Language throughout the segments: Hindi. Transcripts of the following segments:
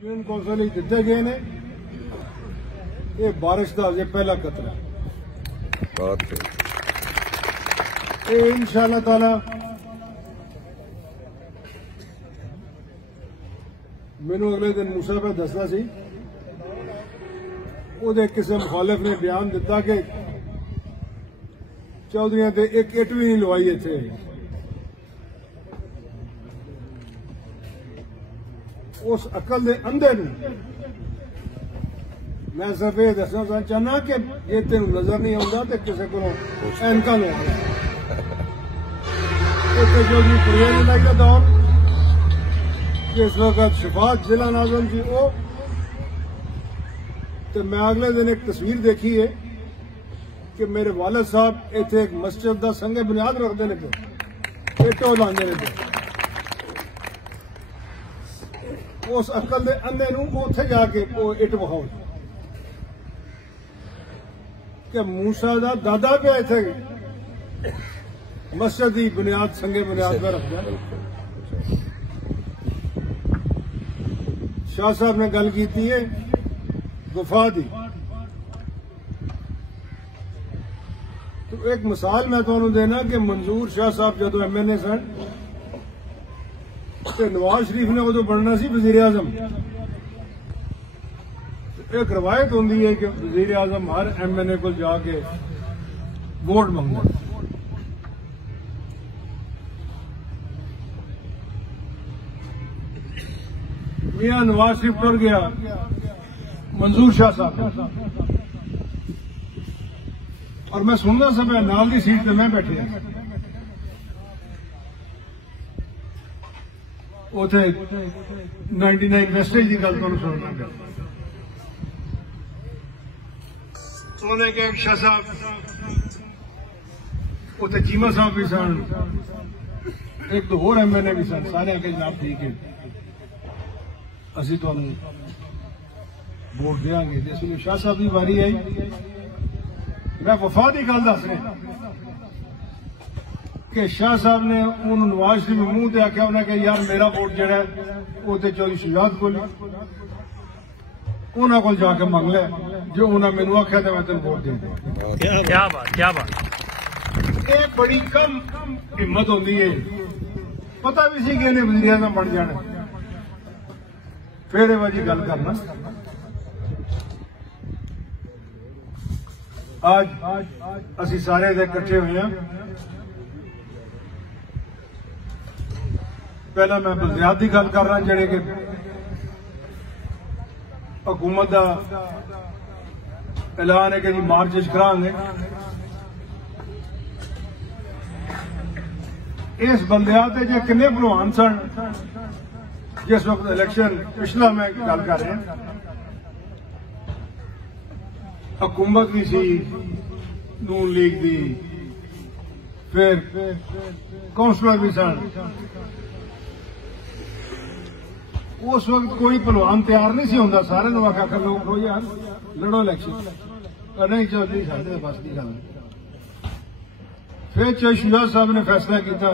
यूनियन कौंसल दिते गए ने। ये बारिश का अजे पहला कतरा इंशाअल्लाह ताला मैनू अगले दिन मूसा पे दसना सी उहदे किसी मुखालिफ ने बयान दिता कि चौधरियां ते एक इट भी नहीं लवाई इत्थे। उस अकल दे अंधे नूं मैं सिर्फ ये दसना चाहना कि जे तेन नजर नहीं आता तो किसी को ऐनका लवा चौधरी कुरियन लाई का दौर जिस वक्त शफात जिला नाज़िम थी वो तो मैं अगले दिन एक तस्वीर देखी है कि मेरे वालिद साहब इत्थे एक मस्जिद का संगे बुनियाद रखते लगे इटो लाने लगे। उस अकल के अंधे नूं उत्थे जाके वो इट विखाओ कि मूसा का दादा पे इत्थे मस्जिद की बुनियाद संगे बुनियाद पर रखता। शाह साहब ने गल की है वफा दी। तो एक मिसाल मैं तुहानूं देना कि मंजूर शाह साहब जदों MNA सन तो नवाज शरीफ ने उदों बनना सी वजीर आजम। एक रवायत होंदी है कि वजीर आजम हर MNA को जाके वोट मंगदा। मियां नवाज शरीफ टुर गया मंजूर शाह साहब और मैं सुनना सब नाल की सीट पे मैं बैठे उथे 99 वेस्टेज की गल तुहानूं सुनना पिया। उन्होंने कहा शाह साहब उथे चीमा साहब भी सन एक तो होर MNA भी सन सारे आके जनाब ठीक है असीं तुहानूं वोट देंगे। जिसमें शाह साहब की बारी आई मैं वफा की गल दस रहा कि शाह साहब ने उन्होंने नवाज शरीफ मूँह से आख्या उन्हें कि यार मेरा वोट जो है वो तो चौधरी शुजात को उन्होंने को जाके मंग लिया जो उन्हें मैनू आख्या तो मैं तेन वोट दे दूं। क्या बात क्या बात। ये बड़ी कम हिम्मत होती है। पता भी सी कि इन्हें वजीर आज़म बन जाना फिर वही गल करना। आज असी सारे इकट्ठे हुए हैं। पहला मैं बलदियात की गल कर रहा जेडे कि हुकूमत का ऐलान है कि जी मार्च करांगे। इस बलदियात जो किन्ने भलवान सन जिस वक्त इलेक्शन पिछला मैं गल कर रहा हुकूमत भी सी नून लीग दी फिर कौंसलर भी सन। उस वक्त कोई पहलवान तैयार नहीं सी होंदा सारे नूं आख्या लोग हो यार लड़ो इलेक्शन नहीं चौधरी साडे बस की गल। फिर चौधरी शुजात साहब ने फैसला किया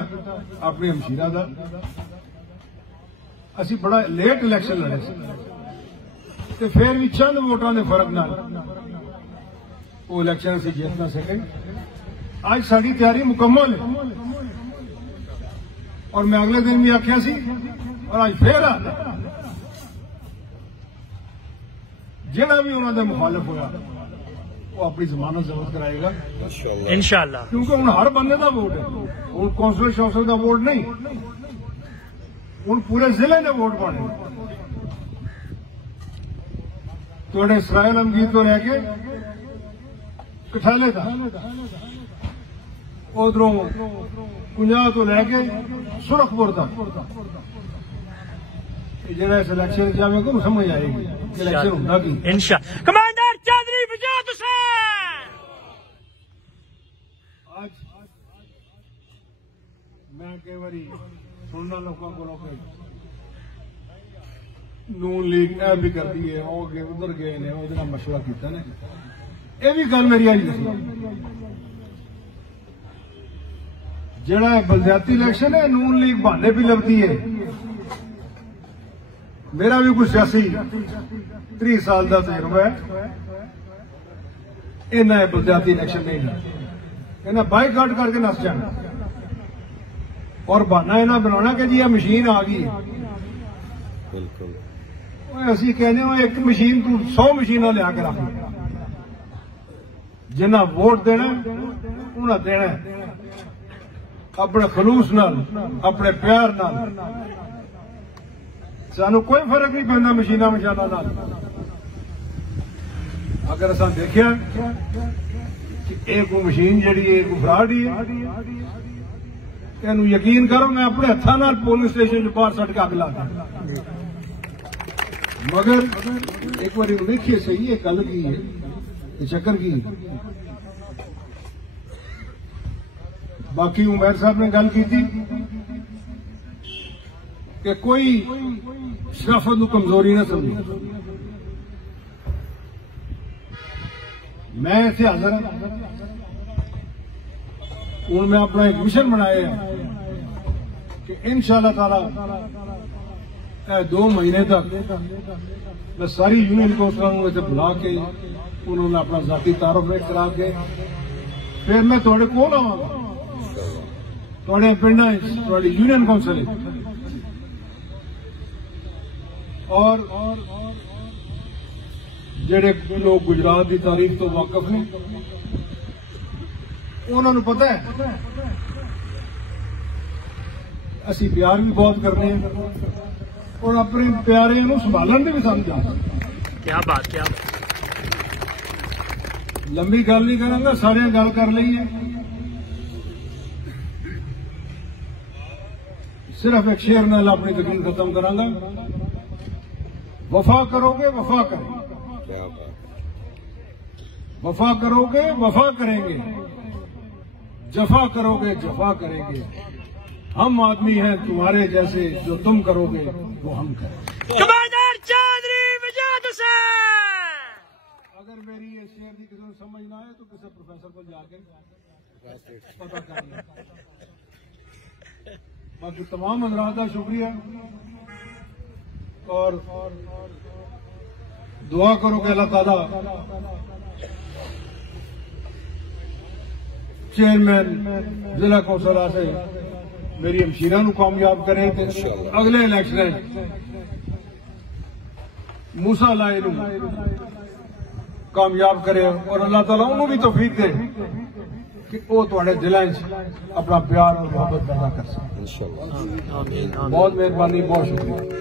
अपनी हमशीरा का। असी बड़ा लेट इलेक्शन लड़े तो फिर भी चंद वोटां के फर्क नाल वो इलेक्शन असीं जीत ना सके। आज साडी तैयारी मुकम्मल है और मैं अगले दिन भी आख्या सी और आज फिर आ जिहड़ा भी उन्होंने मुखालिफ होया वो अपनी जमानत जब्त कराएगा इंशाअल्लाह। क्योंकि हुण हर बंदे का वोट है हुण कौंसल शौंसल का वोट नहीं हुण पूरे जिले ने वोट पाने। थोड़े इसराइल अमगीर तो लैके कठाले का उधरों 50 तो लैके सुरखपुर तक जरा इस इलेक्शन जावे को समझ आएगी इलेक्शन होगा कि इंशाअल्लाह। कमांडर चौधरी बजात हुसैन आज मैं कई बारी सुनना लोगों को नून लीग ए भी करती है वो गए उधर गए ने उहदे नाल मशवरा किया ने ये भी गल मेरी आई जड़ा बलदियाती इलेक्शन है नून लीग बहाने भी लगती है। मेरा भी कुछ सियासी 30 साल का तजुर्बा है। इन्हें बलदियाती इलेक्शन नहीं है, इन्हें बाइकाट करके नस जाना और बहाना इन्हें बनाना कि जी यह मशीन आ गई। बिल्कुल असी कहने एक मशीन तू 100 मशीना लिया के रख, जिन्ना वोट देना उन्हें देना अपने खलूस नाल, अपने प्यार नाल। सानू कोई फर्क नहीं पैंदा मशीना मशाना नाल। अगर असा देखिया कि एक मशीन जी एक फ्राड ही है, इनू यकीन करो मैं अपने हथा नाल पोलिंग स्टेशन बाहर सट के अग ला दी। मगर एक बार देखिए सही है गल की है, चक्कर की। बाकी उमैर साहब ने गल की थी कि कोई शराफत को कमजोरी ना समझे। मैं इसे हाजिर हूं, मैं अपना एक मिशन बनाया कि इंशाअल्लाह ताला 2 महीने तक मैं सारी यूनियन काउंसिलों को बुला के उन्होंने अपना जाती तारुफ करा के फिर मैं थोड़े कोल आवांगा, थोड़े पिंडा थोड़ी यूनियन काउंसिल और जेडे लोग गुजरात की तारीख तो वाकफ ने उन्होंने पता है असी प्यार भी बहुत करने हैं और अपने प्यारे संभालन भी समझा। क्या बात, क्या बात। लंबी गल नहीं करांगा, सारे गल कर ली है। सिर्फ एक शेर नाल अपनी तकरीर खत्म करांगा। वफा करोगे वफा करेंगे, वफा करोगे वफा करेंगे, जफा करोगे जफा करेंगे। हम आदमी हैं तुम्हारे जैसे, जो तुम करोगे वो हम करेंगे। कमांडर चौधरी विजात हुसैन। अगर मेरी ये शेर की किसी को समझ ना आए तो किसी प्रोफेसर को जाके पता कर लें। बाकी तमाम हज़रात का शुक्रिया और दुआ करो कि अल्लाह ताला चेयरमैन जिला कौंसल से मेरी हमशीरा नूं कामयाब करें ते अगले इलेक्शन मूसा लाए नूं कामयाब करे और अल्लाह ताला उन्होंने भी तौफीक दे कि वो तुहाडे दिलों च अपना प्यार और मोहब्बत पैदा कर सके। बहुत मेहरबानी, बहुत शुक्रिया।